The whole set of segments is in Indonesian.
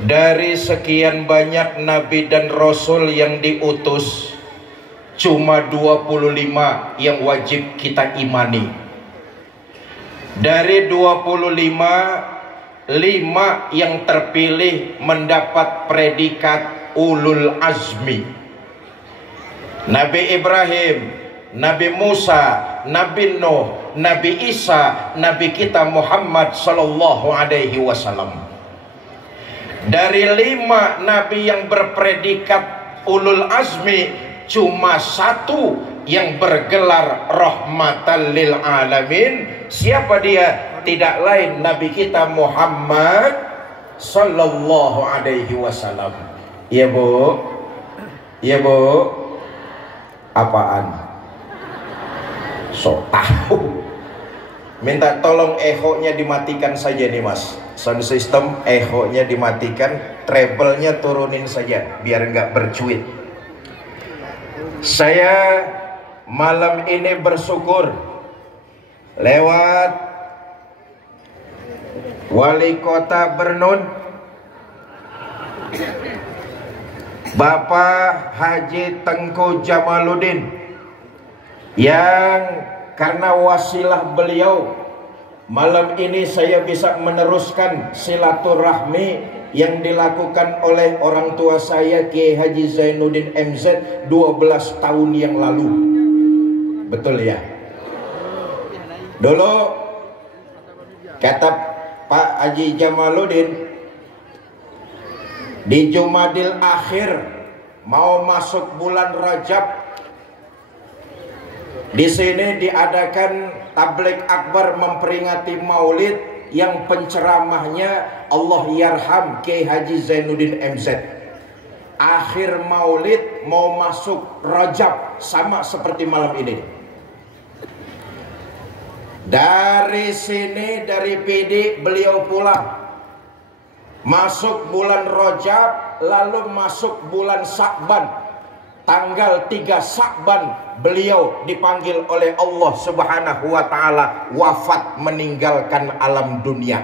Dari sekian banyak nabi dan rasul yang diutus, cuma 25 yang wajib kita imani. Dari 25, 5 yang terpilih mendapat predikat ulul azmi. Nabi Ibrahim, Nabi Musa, Nabi Nuh, Nabi Isa, Nabi kita Muhammad sallallahu alaihi wasallam. Dari 5 nabi yang berpredikat ulul azmi, cuma 1 yang bergelar rahmatan lil alamin. Siapa dia? Tidak lain Nabi kita Muhammad sallallahu alaihi wasallam. Iya Bu? Iya Bu? Apaan? So tahu. Minta tolong echo-nya dimatikan saja nih Mas. Sound system echo-nya dimatikan, treble-nya turunin saja biar nggak bercuit. Saya malam ini bersyukur lewat Wali Kota Bernun, Bapak Haji Tengku Jamaluddin, yang karena wasilah beliau malam ini saya bisa meneruskan silaturahmi yang dilakukan oleh orang tua saya Kiai Haji Zainuddin MZ 12 tahun yang lalu. Betul ya? Dulu kata Pak Haji Jamaluddin, di Jumadil Akhir mau masuk bulan Rajab, di sini diadakan tabligh akbar memperingati Maulid yang penceramahnya Allah yarham Kiai Haji Zainuddin MZ. Akhir Maulid mau masuk Rajab, sama seperti malam ini. Dari sini dari PD beliau pulang, masuk bulan Rajab, lalu masuk bulan Sya'ban. Tanggal 3 Sya'ban beliau dipanggil oleh Allah Subhanahu wa ta'ala wafat, meninggalkan alam dunia.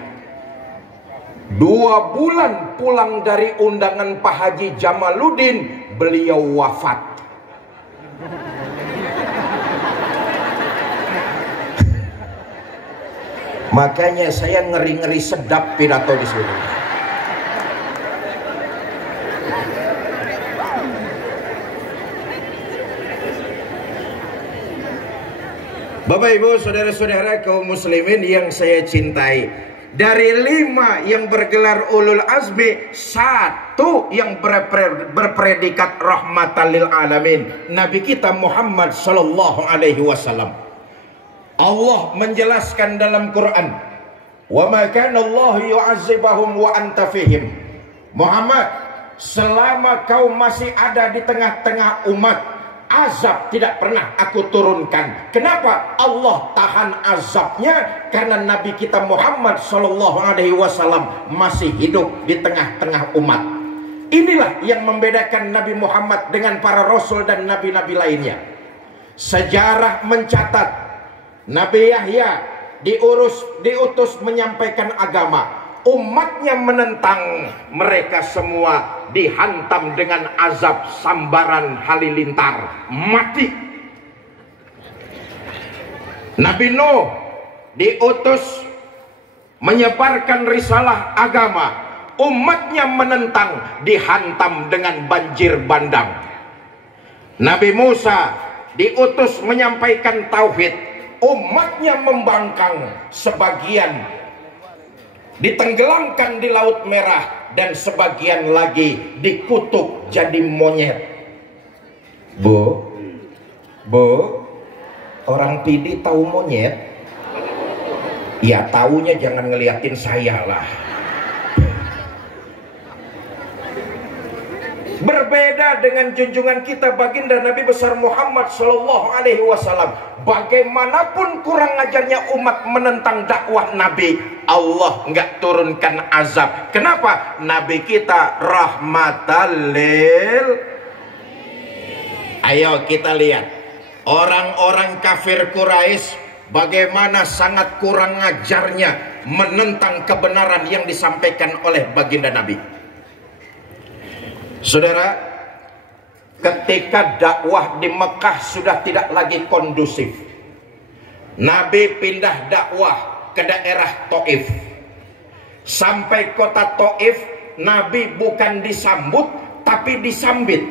2 bulan pulang dari undangan Pak Haji Jamaluddin, beliau wafat. Makanya saya ngeri-ngeri sedap pidato di sini. Bapak Ibu saudara-saudara kaum muslimin yang saya cintai, dari 5 yang bergelar ulul azmi, 1 yang berpredikat rahmatan lil alamin, Nabi kita Muhammad sallallahu alaihi wasallam. Allah menjelaskan dalam Quran, wa ma kana Allah yu'adzibahum wa anta fihim. Muhammad, selama kau masih ada di tengah-tengah umat, azab tidak pernah aku turunkan. Kenapa Allah tahan azabnya? Karena Nabi kita Muhammad sallallahu alaihi wasallam masih hidup di tengah-tengah umat. Inilah yang membedakan Nabi Muhammad dengan para rasul dan nabi-nabi lainnya. Sejarah mencatat Nabi Yahya diutus menyampaikan agama. Umatnya menentang, mereka semua dihantam dengan azab sambaran halilintar, mati. Nabi Nuh diutus menyebarkan risalah agama. Umatnya menentang, dihantam dengan banjir bandang. Nabi Musa diutus menyampaikan tauhid. Umatnya membangkang, sebagian ditenggelamkan di Laut Merah dan sebagian lagi dikutuk jadi monyet. Bu, orang PD tahu monyet? Ya taunya jangan ngeliatin saya lah. Berbeda dengan junjungan kita baginda Nabi besar Muhammad sallallahu alaihi wasallam. Bagaimanapun kurang ajarnya umat menentang dakwah Nabi, Allah nggak turunkan azab. Kenapa? Nabi kita rahmatan lil. Ayo kita lihat orang-orang kafir Quraisy bagaimana sangat kurang ajarnya menentang kebenaran yang disampaikan oleh baginda Nabi. Saudara, ketika dakwah di Mekah sudah tidak lagi kondusif, Nabi pindah dakwah ke daerah Taif. Sampai kota Taif, Nabi bukan disambut tapi disambit.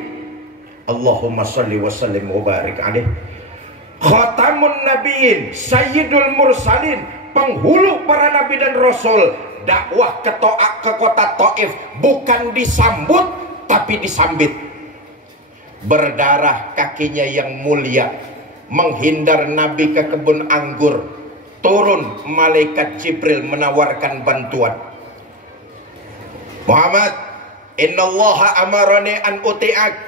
Allahumma sholli wa sallim wa barik alaih. Khatamun Nabiin, Sayyidul Mursalin, penghulu para nabi dan rasul. Dakwah ke kota Taif bukan disambut tapi disambit. Berdarah kakinya yang mulia, menghindar Nabi ke kebun anggur. Turun malaikat Jibril menawarkan bantuan. Muhammad, innallaha amarani an uti'ak.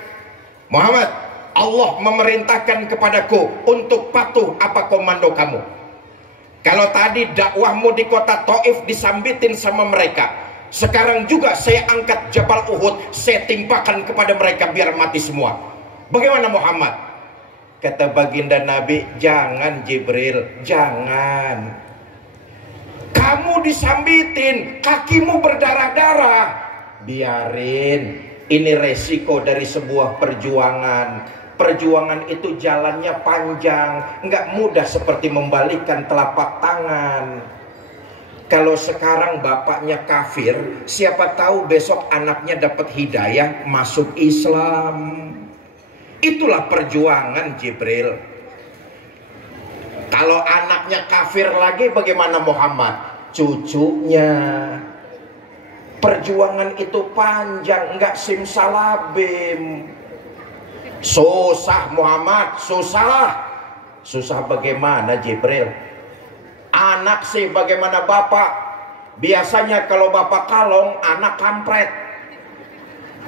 Muhammad, Allah memerintahkan kepadaku untuk patuh apa komando kamu. Kalau tadi dakwahmu di kota Taif disambitin sama mereka, sekarang juga saya angkat Jabal Uhud, saya timpakan kepada mereka biar mati semua. Bagaimana Muhammad? Kata baginda Nabi, jangan Jibril, jangan. Kamu disambitin, kakimu berdarah-darah. Biarin, ini resiko dari sebuah perjuangan. Perjuangan itu jalannya panjang, nggak mudah seperti membalikkan telapak tangan. Kalau sekarang bapaknya kafir, siapa tahu besok anaknya dapat hidayah masuk Islam. Itulah perjuangan Jibril. Kalau anaknya kafir lagi bagaimana Muhammad? Cucunya. Perjuangan itu panjang, nggak simsalabim. Susah Muhammad, susah. Susah bagaimana Jibril? Anak sih bagaimana bapak? Biasanya kalau bapak kalong, anak kampret.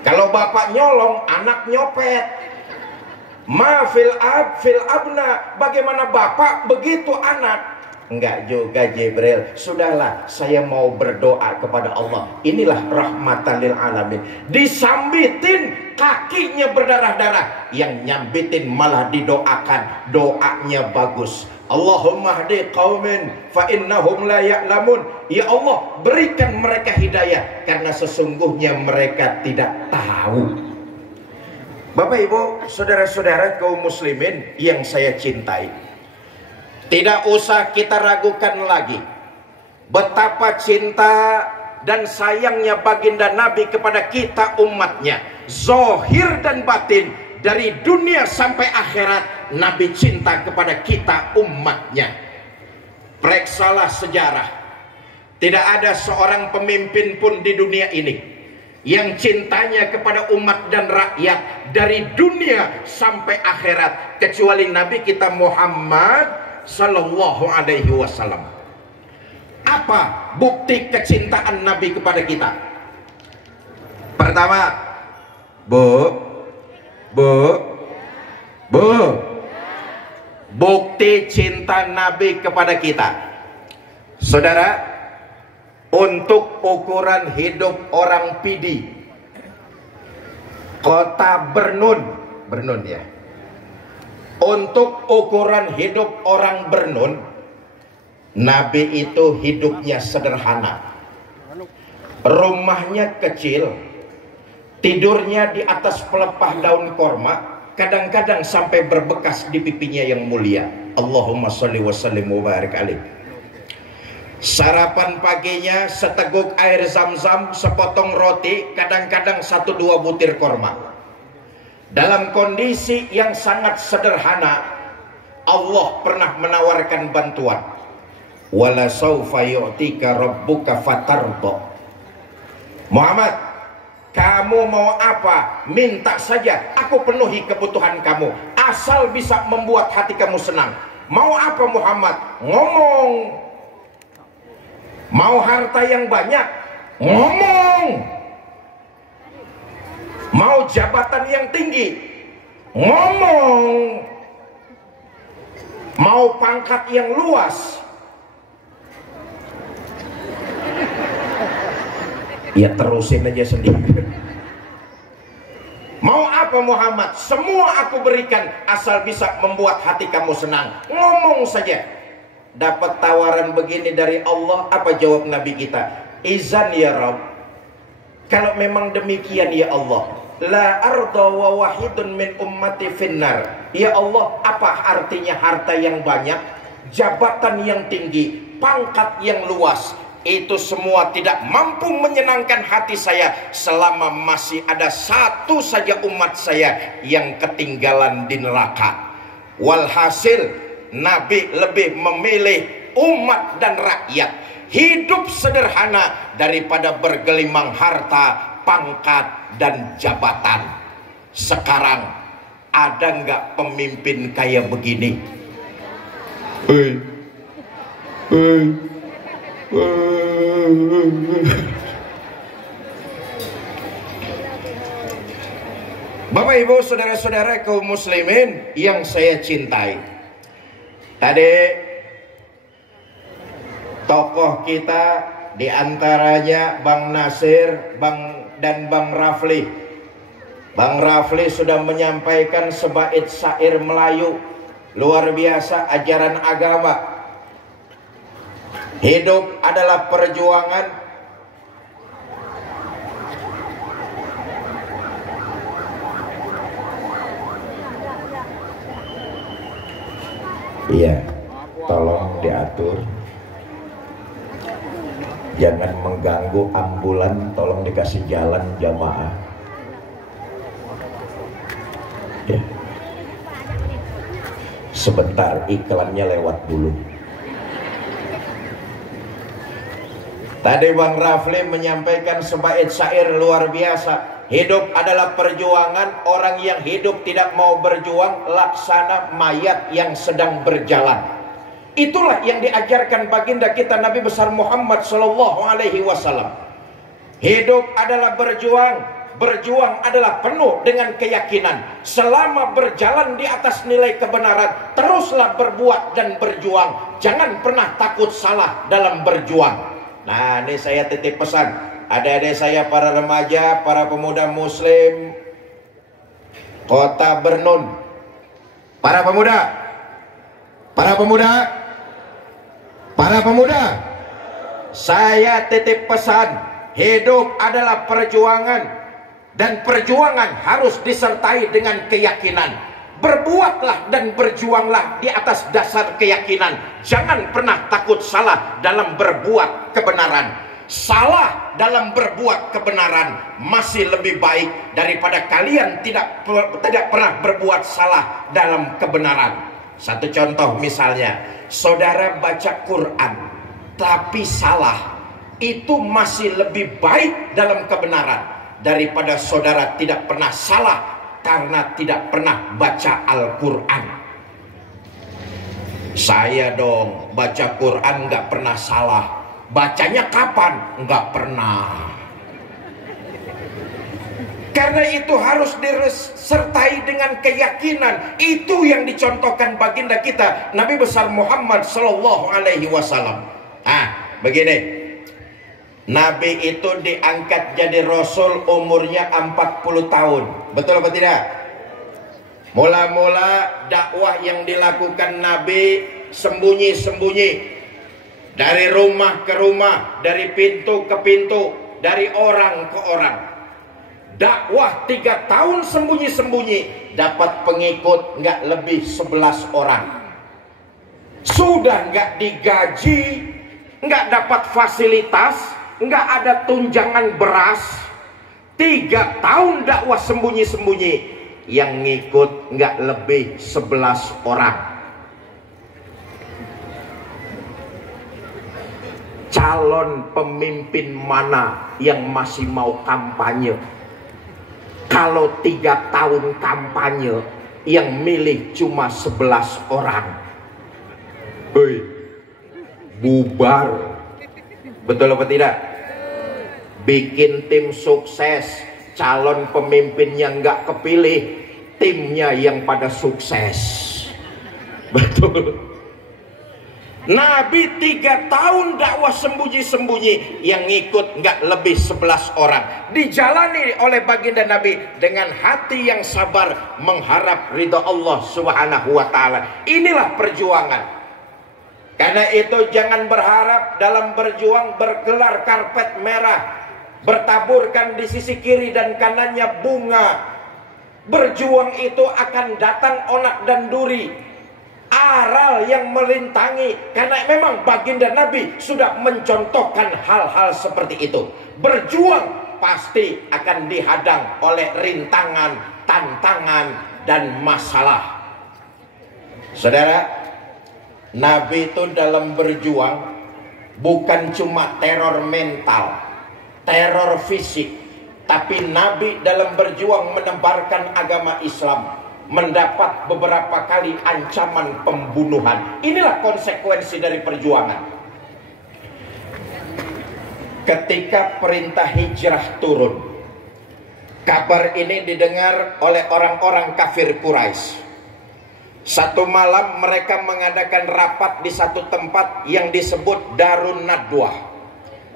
Kalau bapak nyolong, anak nyopet. Ma fil ab fil abna, bagaimana bapak begitu anak. Enggak juga Jibril. Sudahlah, saya mau berdoa kepada Allah. Inilah rahmatan lil alamin. Disambitin, kakinya berdarah-darah. Yang nyambitin malah didoakan. Doanya bagus. Allahumma hdi qaumin fa innahum la ya'lamun. Ya Allah, berikan mereka hidayah karena sesungguhnya mereka tidak tahu. Bapak Ibu, saudara-saudara kaum muslimin yang saya cintai, tidak usah kita ragukan lagi betapa cinta dan sayangnya baginda Nabi kepada kita umatnya. Zahir dan batin, dari dunia sampai akhirat, Nabi cinta kepada kita umatnya. Periksalah sejarah. Tidak ada seorang pemimpin pun di dunia ini yang cintanya kepada umat dan rakyat dari dunia sampai akhirat kecuali Nabi kita Muhammad Sallallahu Alaihi Wasallam. Apa bukti kecintaan Nabi kepada kita? Pertama, bukti cinta Nabi kepada kita, saudara, untuk ukuran hidup orang Pidi, kota Bernun ya. Untuk ukuran hidup orang Bernun, Nabi itu hidupnya sederhana. Rumahnya kecil, tidurnya di atas pelepah daun korma, kadang-kadang sampai berbekas di pipinya yang mulia. Allahumma sholli wa sallim wa barik alaih. Sarapan paginya seteguk air zam-zam, sepotong roti, kadang-kadang 1-2 butir korma. Dalam kondisi yang sangat sederhana, Allah pernah menawarkan bantuan. Wala saufa yu'tika rabbuka fatarda. Muhammad, kamu mau apa? Minta saja, aku penuhi kebutuhan kamu, asal bisa membuat hati kamu senang. Mau apa Muhammad? Ngomong. Mau harta yang banyak? Ngomong. Mau jabatan yang tinggi? Ngomong. Mau pangkat yang luas? Ya terusin aja sendiri. Mau apa Muhammad? Semua aku berikan asal bisa membuat hati kamu senang. Ngomong saja. Dapat tawaran begini dari Allah, apa jawab Nabi kita? Izan ya Rabb. Kalau memang demikian ya Allah, la arda wa wahidun min ummati finnar. Ya Allah, apa artinya harta yang banyak, jabatan yang tinggi, pangkat yang luas? Itu semua tidak mampu menyenangkan hati saya selama masih ada satu saja umat saya yang ketinggalan di neraka. Walhasil Nabi lebih memilih umat dan rakyat hidup sederhana daripada bergelimang harta, pangkat, dan jabatan. Sekarang ada nggak pemimpin kayak begini? Bapak Ibu saudara-saudara kaum muslimin yang saya cintai, tadi tokoh kita diantaranya Bang Nasir, dan Bang Rafli. Bang Rafli sudah menyampaikan sebaik syair Melayu, luar biasa ajaran agama. Hidup adalah perjuangan. Iya, tolong diatur. Jangan mengganggu ambulan, tolong dikasih jalan jamaah. Ya. Sebentar iklannya lewat dulu. Tadi Bang Rafli menyampaikan sebaik syair luar biasa. Hidup adalah perjuangan. Orang yang hidup tidak mau berjuang laksana mayat yang sedang berjalan. Itulah yang diajarkan baginda kita Nabi besar Muhammad Sallallahu Alaihi Wasallam. Hidup adalah berjuang. Berjuang adalah penuh dengan keyakinan. Selama berjalan di atas nilai kebenaran, teruslah berbuat dan berjuang. Jangan pernah takut salah dalam berjuang. Nah, ini saya titip pesan. Adik-adik saya para remaja, para pemuda muslim Kota Bernun. Para pemuda. Para pemuda. Para pemuda, saya titip pesan, hidup adalah perjuangan, dan perjuangan harus disertai dengan keyakinan. Berbuatlah dan berjuanglah di atas dasar keyakinan. Jangan pernah takut salah dalam berbuat kebenaran. Salah dalam berbuat kebenaran masih lebih baik daripada kalian tidak pernah berbuat salah dalam kebenaran. Satu contoh misalnya, saudara baca Quran tapi salah, itu masih lebih baik dalam kebenaran daripada saudara tidak pernah salah karena tidak pernah baca Al-Quran. Saya dong baca Quran nggak pernah salah. Bacanya kapan? Nggak pernah. Karena itu harus disertai dengan keyakinan. Itu yang dicontohkan baginda kita Nabi besar Muhammad Sallallahu Alaihi Wasallam. Begini, Nabi itu diangkat jadi Rasul umurnya 40 tahun. Betul apa tidak? Mula-mula dakwah yang dilakukan Nabi sembunyi-sembunyi, dari rumah ke rumah, dari pintu ke pintu, dari orang ke orang. Dakwah 3 tahun sembunyi-sembunyi, dapat pengikut nggak lebih 11 orang. Sudah nggak digaji, nggak dapat fasilitas, nggak ada tunjangan beras. 3 tahun dakwah sembunyi-sembunyi, yang ngikut nggak lebih 11 orang. Calon pemimpin mana yang masih mau kampanye? Kalau 3 tahun kampanye, yang milih cuma 11 orang. Hei, bubar. Betul apa tidak? Bikin tim sukses, calon pemimpinnya nggak kepilih, timnya yang pada sukses. Betul. Nabi 3 tahun dakwah sembunyi-sembunyi, yang ngikut nggak lebih 11 orang. Dijalani oleh baginda Nabi dengan hati yang sabar, mengharap ridha Allah Subhanahu wa ta'ala. Inilah perjuangan. Karena itu jangan berharap dalam berjuang bergelar karpet merah. bertaburkan di sisi kiri dan kanannya bunga. Berjuang itu akan datang onak dan duri, aral yang melintangi, karena memang baginda Nabi sudah mencontohkan hal-hal seperti itu. Berjuang pasti akan dihadang oleh rintangan, tantangan, dan masalah. Saudara, Nabi itu dalam berjuang bukan cuma teror mental, teror fisik, tapi Nabi dalam berjuang menebarkan agama Islam mendapat beberapa kali ancaman pembunuhan. Inilah konsekuensi dari perjuangan. Ketika perintah hijrah turun, kabar ini didengar oleh orang-orang kafir Quraisy. Satu malam mereka mengadakan rapat di satu tempat yang disebut Darun Nadwah.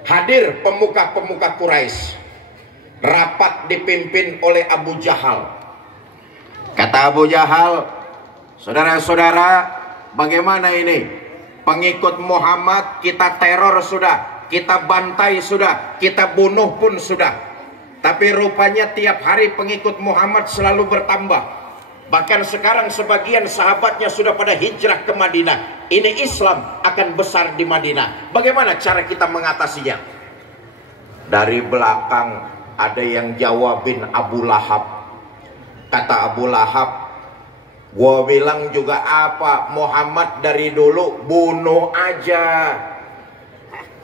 Hadir pemuka-pemuka Quraisy. Rapat dipimpin oleh Abu Jahal. Kata Abu Jahal, saudara-saudara, bagaimana ini? Pengikut Muhammad kita teror sudah, kita bantai sudah, kita bunuh pun sudah. Tapi rupanya tiap hari pengikut Muhammad selalu bertambah. Bahkan sekarang sebagian sahabatnya sudah pada hijrah ke Madinah. Ini Islam akan besar di Madinah. Bagaimana cara kita mengatasinya? Dari belakang ada yang jawabin Abu Lahab. Kata Abu Lahab, gua bilang juga apa, Muhammad dari dulu bunuh aja.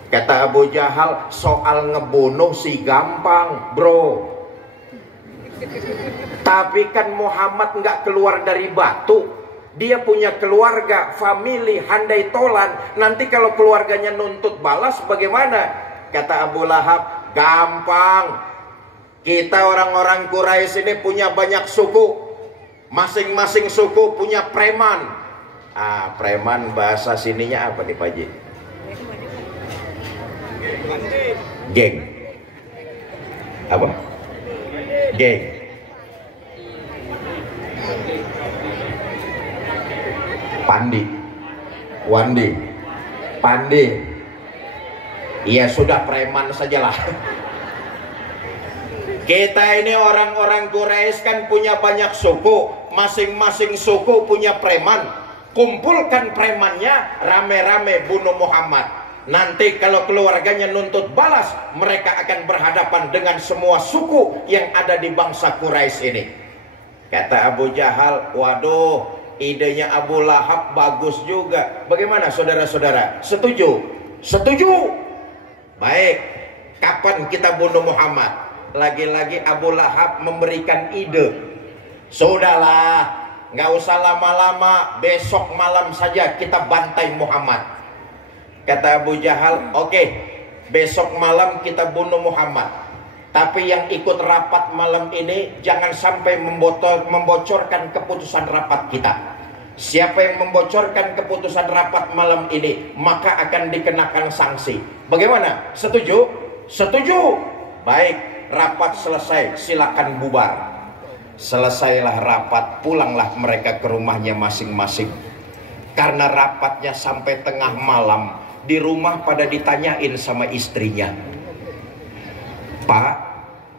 Kata Abu Jahal, soal ngebunuh sih gampang bro, tapi kan Muhammad nggak keluar dari batu. Dia punya keluarga, famili, handai tolan. Nanti kalau keluarganya nuntut balas bagaimana? Kata Abu Lahab, gampang. Kita orang-orang Quraisy ini punya banyak suku. Masing-masing suku punya preman. Preman bahasa sininya apa nih Pak Haji? Geng. Apa? Geng. Pandi. Wandi. Pandi. Ya sudah, preman sajalah. Kita ini orang-orang Quraisy kan punya banyak suku. Masing-masing suku punya preman. Kumpulkan premannya, rame-rame bunuh Muhammad. Nanti kalau keluarganya nuntut balas, mereka akan berhadapan dengan semua suku yang ada di bangsa Quraisy ini. Kata Abu Jahal, waduh, idenya Abu Lahab bagus juga. Bagaimana saudara-saudara? Setuju? Setuju? Baik, kapan kita bunuh Muhammad? Lagi-lagi Abu Lahab memberikan ide. Sudahlah, nggak usah lama-lama, besok malam saja kita bantai Muhammad. Kata Abu Jahal, oke, besok malam kita bunuh Muhammad. Tapi yang ikut rapat malam ini jangan sampai membocorkan keputusan rapat kita. Siapa yang membocorkan keputusan rapat malam ini, maka akan dikenakan sanksi. Bagaimana? Setuju? Setuju. Baik. Rapat selesai, silakan bubar. Selesailah rapat, pulanglah mereka ke rumahnya masing-masing. Karena rapatnya sampai tengah malam, di rumah pada ditanyain sama istrinya, Pak,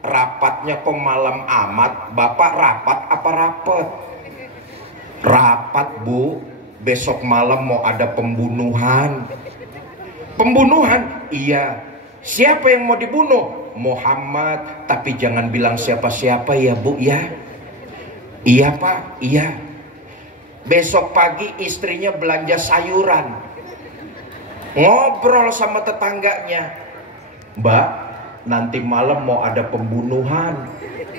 rapatnya kok malam amat, Bapak rapat apa rapet? Rapat Bu, besok malam mau ada pembunuhan. Pembunuhan? Iya. Siapa yang mau dibunuh? Muhammad, tapi jangan bilang siapa-siapa ya Bu ya. Iya Pak, iya. Besok pagi istrinya belanja sayuran. Ngobrol sama tetangganya, Mbak, nanti malam mau ada pembunuhan.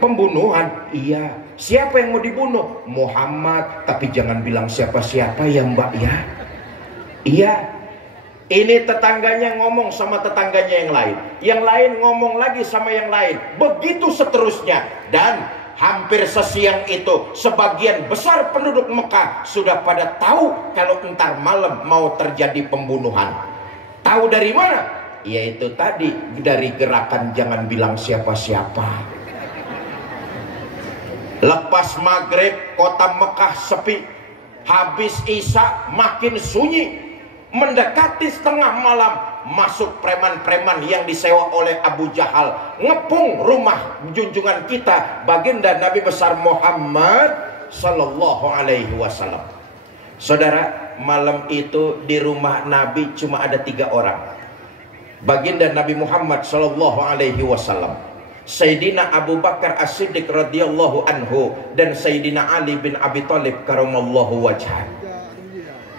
Pembunuhan? Iya. Siapa yang mau dibunuh? Muhammad, tapi jangan bilang siapa-siapa ya Mbak ya. Iya. Ini tetangganya ngomong sama tetangganya yang lain. Yang lain ngomong lagi sama yang lain. Begitu seterusnya. Dan hampir sesiang itu, sebagian besar penduduk Mekah sudah pada tahu kalau entar malam mau terjadi pembunuhan. Tahu dari mana? Yaitu tadi, dari gerakan jangan bilang siapa-siapa. Lepas maghrib, kota Mekah sepi. Habis isya makin sunyi. Mendekati setengah malam, masuk preman-preman yang disewa oleh Abu Jahal, ngepung rumah junjungan kita baginda Nabi besar Muhammad sallallahu alaihi wasallam. Saudara, malam itu di rumah Nabi cuma ada 3 orang. Baginda Nabi Muhammad sallallahu alaihi wasallam, Sayyidina Abu Bakar As-Siddiq radhiyallahu anhu, dan Sayyidina Ali bin Abi Thalib karamallahu wajhah.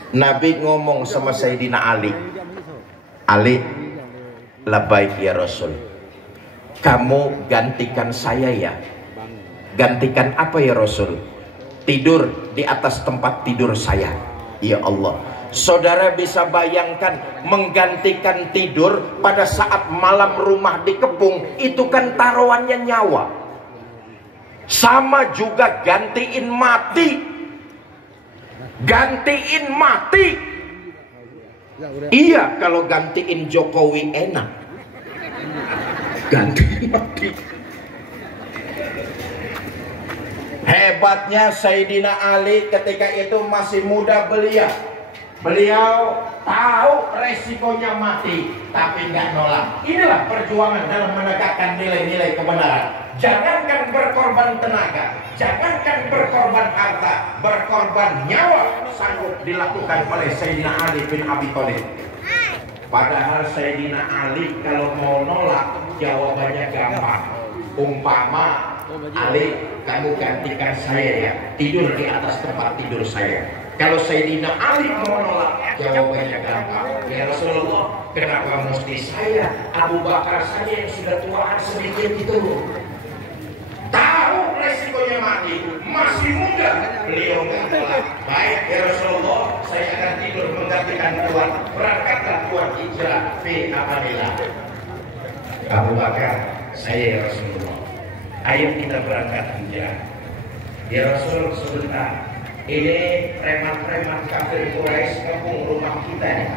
Nabi ngomong sama Sayyidina Ali, Ali, labbaik ya Rasul, kamu gantikan saya ya. Gantikan apa ya Rasul? Tidur di atas tempat tidur saya. Ya Allah, saudara bisa bayangkan menggantikan tidur pada saat malam rumah dikepung, itu kan taruhannya nyawa. Sama juga gantiin mati. Gantiin mati. Iya, kalau gantiin Jokowi enak. Gantiin mati. Hebatnya Sayyidina Ali ketika itu masih muda beliau tahu resikonya mati, tapi nggak nolak. Inilah perjuangan dalam menegakkan nilai-nilai kebenaran. Jangankan berkorban tenaga, jangankan berkorban harta, berkorban nyawa sanggup dilakukan oleh Sayyidina Ali bin Abi Thalib. Padahal Sayyidina Ali kalau mau nolak jawabannya gampang. Umpama, Ali, kamu gantikan saya ya, tidur di atas tempat tidur saya. Kalau Sayyidina Ali mau nolak, jawabannya gampang. Ya Rasulullah, kenapa mesti saya? Abu Bakar saja yang sudah tuaan sedikit itu, tahu resikonya mati, masih muda, beliau nggak nolak. Baik ya Rasulullah, saya akan tidur menggantikan Tuhan. Berangkatlah Tuhan hijrah fi amanillah. Abu Bakar, saya ya Rasulullah, ayo kita berangkat hijrah. Ya Rasul, sebentar, ini preman-preman kafir Quraisy ngepung rumah kita ya.